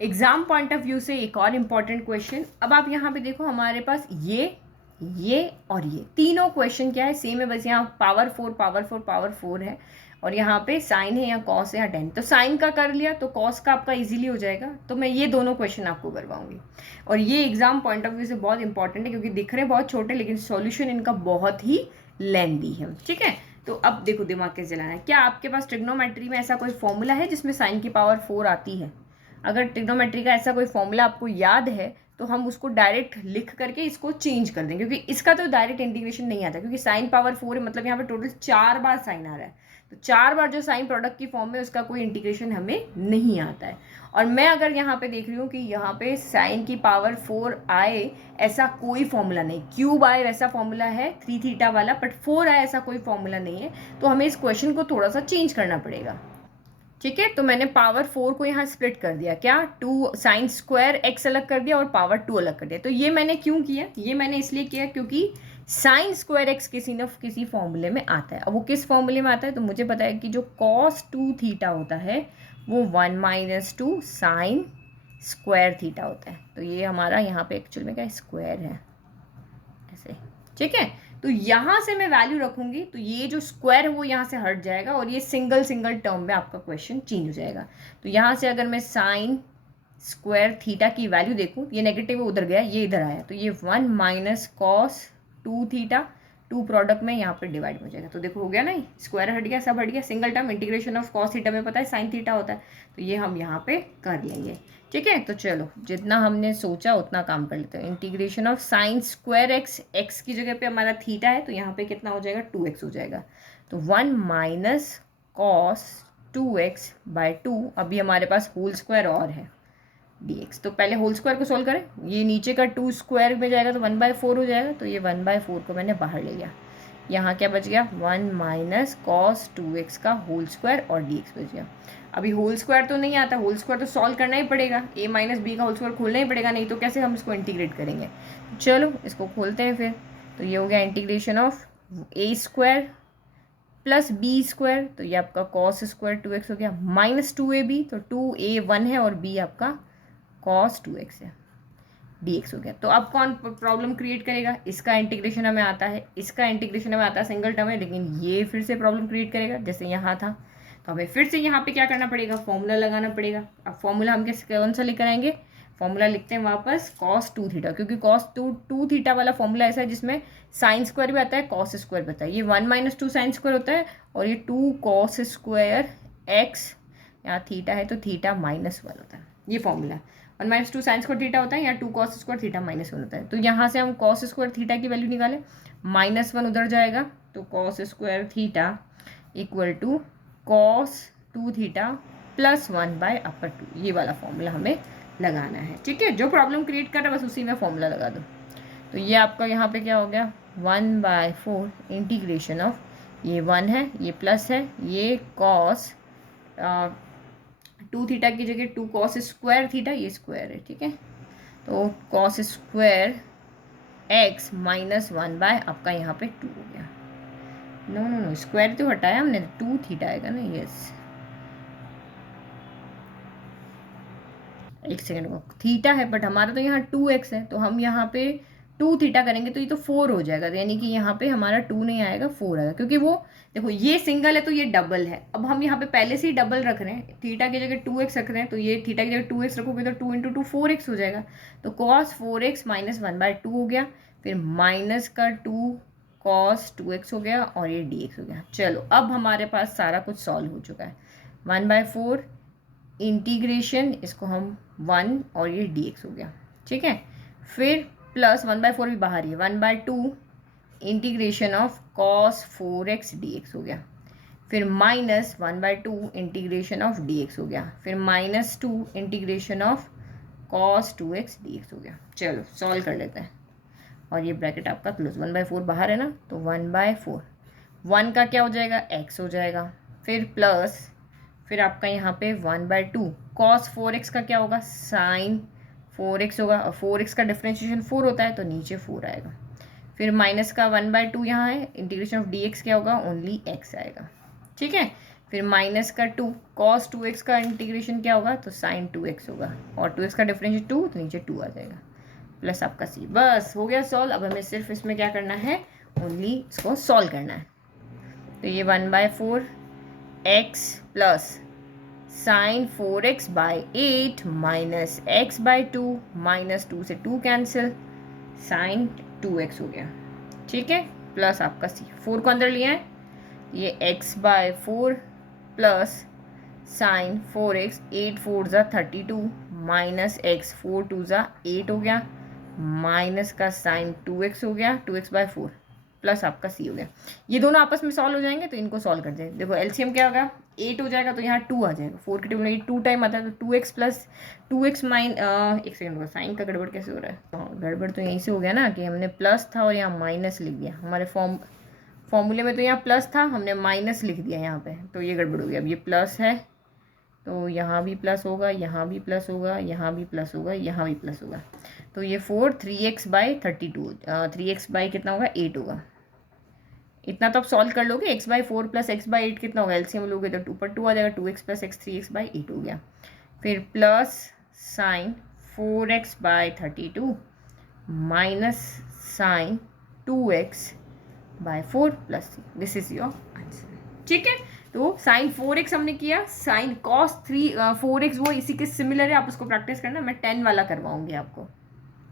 Exam point of view से एक और इम्पॉर्टेंट क्वेश्चन। अब आप यहाँ पे देखो, हमारे पास ये और ये तीनों क्वेश्चन क्या है, सेम है, बस यहाँ पावर फोर है और यहाँ पे साइन है या कॉस है या टेन। तो साइन का कर लिया तो कॉस का आपका इजीली हो जाएगा, तो मैं ये दोनों क्वेश्चन आपको करवाऊंगी। और ये एग्जाम पॉइंट ऑफ व्यू से बहुत इंपॉर्टेंट है, क्योंकि दिख रहे बहुत छोटे लेकिन सॉल्यूशन इनका बहुत ही लेंदी है। ठीक है, तो अब देखो दिमाग कैसे चलाना है। क्या आपके पास ट्रिग्नोमेट्री में ऐसा कोई फॉर्मूला है जिसमें साइन की पावर 4 आती है? अगर ट्रिग्नोमेट्री का ऐसा कोई फॉर्मूला आपको याद है तो हम उसको डायरेक्ट लिख करके इसको चेंज कर देंगे, क्योंकि इसका तो डायरेक्ट इंटीग्रेशन नहीं आता, क्योंकि साइन पावर 4 है, मतलब यहाँ पे टोटल 4 बार साइन आ रहा है। तो 4 बार जो साइन प्रोडक्ट की फॉर्म में उसका कोई इंटीग्रेशन हमें नहीं आता है। और मैं अगर यहाँ पे देख रही हूँ कि यहाँ पे साइन की पावर 4 आए ऐसा कोई फॉर्मूला नहीं, क्यूब आए वैसा फॉर्मूला है 3 थीटा वाला, बट 4 आए ऐसा कोई फॉर्मूला नहीं है। तो हमें इस क्वेश्चन को थोड़ा सा चेंज करना पड़ेगा। ठीक है, तो मैंने पावर 4 को यहाँ स्प्लिट कर दिया, क्या 2 साइन स्क्वायर एक्स अलग कर दिया और पावर 2 अलग कर दिया। तो ये मैंने क्यों किया? ये मैंने इसलिए किया क्योंकि साइन स्क्वायर एक्स किसी न किसी फॉर्मूले में आता है। अब वो किस फॉर्मूले में आता है? तो मुझे पता है कि जो कॉस 2 थीटा होता है वो 1 - 2 साइन स्क्वायर थीटा होता है। तो ये हमारा यहाँ पे एक्चुअल में क्या स्क्वायर है ऐसे। ठीक है, तो यहाँ से मैं वैल्यू रखूंगी तो ये जो स्क्वायर है वो यहाँ से हट जाएगा और ये सिंगल टर्म में आपका क्वेश्चन चेंज हो जाएगा। तो यहाँ से अगर मैं साइन स्क्वायर थीटा की वैल्यू देखूँ, ये नेगेटिव उधर गया, ये इधर आया, तो ये 1 - कॉस 2 थीटा 2 प्रोडक्ट में यहाँ पे डिवाइड हो जाएगा। तो देखो हो गया ना, स्क्वायर हट गया, सब हट गया, single term. Integration of cos theta में पता है साइन थीटा होता है, तो ये हम यहाँ पे कर लेंगे। ठीक है, तो चलो जितना हमने सोचा उतना काम कर लेते हैं। Integration of sine square x, x की जगह पे हमारा थीटा है तो यहाँ पे कितना हो जाएगा 2x हो जाएगा। तो 1 - कॉस 2x बाय 2, अभी हमारे पास होल स्क्वायर और है dx। तो पहले होल स्क्वायर को सोल्व करें, ये नीचे का 2 स्क्वायर में जाएगा तो 1/4 हो जाएगा, तो ये 1/4 को मैंने बाहर ले लिया। यहाँ क्या बच गया 1 - कॉस 2x का होल स्क्वायर और dx बच गया। अभी होल स्क्वायर तो नहीं आता, होल स्क्वायर तो सॉल्व करना ही पड़ेगा, a - b का होल स्क्वायर खोलना ही पड़ेगा, नहीं तो कैसे हम इसको इंटीग्रेट करेंगे। चलो इसको खोलते हैं फिर। तो ये हो गया integration of a square plus b square, तो ये आपका कॉस स्क्वायर 2x हो गया, -2ab, तो 2a 1 है और b आपका कॉस 2x है, dx हो गया। तो अब कौन प्रॉब्लम क्रिएट करेगा? इसका इंटीग्रेशन हमें आता है, इसका इंटीग्रेशन हमें आता है, सिंगल टर्म है, लेकिन ये फिर से प्रॉब्लम क्रिएट करेगा जैसे यहाँ था। तो हमें फिर से यहाँ पे क्या करना पड़ेगा? फॉर्मूला लगाना पड़ेगा। अब फॉर्मूला हम कौन सा लेकर आएंगे? फॉर्मूला लिखते हैं वापस कॉस 2 थीटा, क्योंकि कॉस 2 थीटा वाला फॉर्मूला ऐसा है जिसमें साइन स्क्वायर भी आता है, कॉस स्क्वायर भी आता है। ये 1 - 2 साइन स्क्वायर होता है और ये 2 कॉस स्क्वायर एक्स, यहाँ थीटा है तो थीटा -1 होता है, ये फॉर्मूला। 1 - 2 साइन स्क्वायर थीटा होता है या 2 कॉस स्क्वायर थीटा -1 होता है। तो यहाँ से हम कॉस स्क्वायर थीटा की वैल्यू निकालें, -1 उधर जाएगा, तो cos square theta equal to cos 2 theta plus 1/2, ये वाला फॉर्मूला हमें लगाना है। ठीक है, जो प्रॉब्लम क्रिएट कर रहा है बस उसी में फॉर्मूला लगा दो। तो ये आपका यहाँ पे क्या हो गया 1/4 इंटीग्रेशन ऑफ, ये 1 है, ये प्लस है, ये कॉस 2 थीटा की जगह 2 कॉस स्क्वायर थीटा, ये स्क्वायर है। ठीक है, तो कॉस स्क्वायर एक्स -1 आपका यहाँ पे 2 हो गया। नो नो नो, स्क्वायर तो हटाया हमने, 2 थीटा आएगा ना, यस एक सेकेंड को, थीटा है बट हमारा तो यहाँ 2x है, तो हम यहाँ पे 2 थीटा करेंगे तो ये तो 4 हो जाएगा, यानी कि यहाँ पे हमारा 2 नहीं आएगा 4 आएगा, क्योंकि वो देखो ये सिंगल है तो ये डबल है। अब हम यहाँ पे पहले से ही डबल रख रहे हैं, थीटा की जगह 2x रख रहे हैं, तो ये थीटा की जगह 2x रखोगे तो 2 × 2 4x हो जाएगा। तो cos 4x -1/2 हो गया, फिर माइनस का 2 cos 2x हो गया और ये dx हो गया। चलो अब हमारे पास सारा कुछ सॉल्व हो चुका है। 1/4 इंटीग्रेशन, इसको हम 1 और ये dx हो गया। ठीक है, फिर प्लस 1/4 भी बाहर ही है, 1/2 integration of cos 4x dx हो गया, फिर -1/2 इंटीग्रेशन ऑफ dx हो गया, फिर -2 integration of cos 2x dx हो गया। चलो सॉल्व कर लेते हैं और ये ब्रैकेट आपका क्लोज, 1/4 बाहर है ना, तो 1/4 1 का क्या हो जाएगा x हो जाएगा, फिर प्लस, फिर आपका यहाँ पे 1/2 cos 4x का क्या होगा साइन 4x होगा, और 4x का डिफ्रेंशिएशन 4 होता है तो नीचे 4 आएगा, फिर माइनस का 1/2 यहाँ है, इंटीग्रेशन ऑफ dx क्या होगा ओनली x आएगा। ठीक है, फिर माइनस का 2, cos 2x का इंटीग्रेशन क्या होगा, तो sin 2x होगा, और 2x का डिफरेंशियल 2, तो नीचे 2 आ जाएगा, प्लस आपका c। बस हो गया सॉल्व। अब हमें सिर्फ इसमें क्या करना है, ओनली इसको सॉल्व करना है। तो ये 1/4 x plus sign 4x by 8 minus x/2, minus 2 से 2 कैंसिल, साइन 2x हो गया, ठीक है, प्लस आपका c। 4 को अंदर लिया है, ये x/4 प्लस साइन 4x, 8 4 ज़ा 32 माइनस x 4 2 ज़ा 8 हो गया, माइनस का साइन 2x हो गया, 2x/4 प्लस आपका c हो गया। ये दोनों आपस में सॉल्व हो जाएंगे, तो इनको सॉल्व कर दें। देखो एलसीएम क्या होगा, 8 हो जाएगा, तो यहाँ 2 आ जाएगा, 4 के टेबल में 2 टाइम आता है, तो 2x प्लस 2x माइन एक सेकंड होगा, साइन का गड़बड़ कैसे हो रहा है, हाँ गड़बड़ तो यहीं से हो गया ना, कि हमने प्लस था और यहाँ माइनस लिख दिया, हमारे फॉर्मूले में तो यहाँ प्लस था, हमने माइनस लिख दिया यहाँ पे, तो ये गड़बड़ हो गया। अब ये प्लस है, तो यहाँ भी प्लस होगा, यहाँ भी प्लस होगा, यहाँ भी प्लस होगा, यहाँ भी प्लस होगा, तो ये 4 3x/32, 3x/ कितना होगा, 8 होगा। इतना तो आप सॉल्व कर लोगे, x/4 प्लस x/8 कितना होगा, एलसीएम लोगे तो ऊपर 2 आ जाएगा, 2x प्लस x 3x/8 हो गया। फिर plus sine 4x/32 minus sine 2x/4 plus c, this is your answer, ठीक है। तो साइन 4x हमने किया, साइन cos 4x वो इसी के सिमिलर है, आप उसको प्रैक्टिस करना, मैं 10 वाला करवाऊंगी आपको।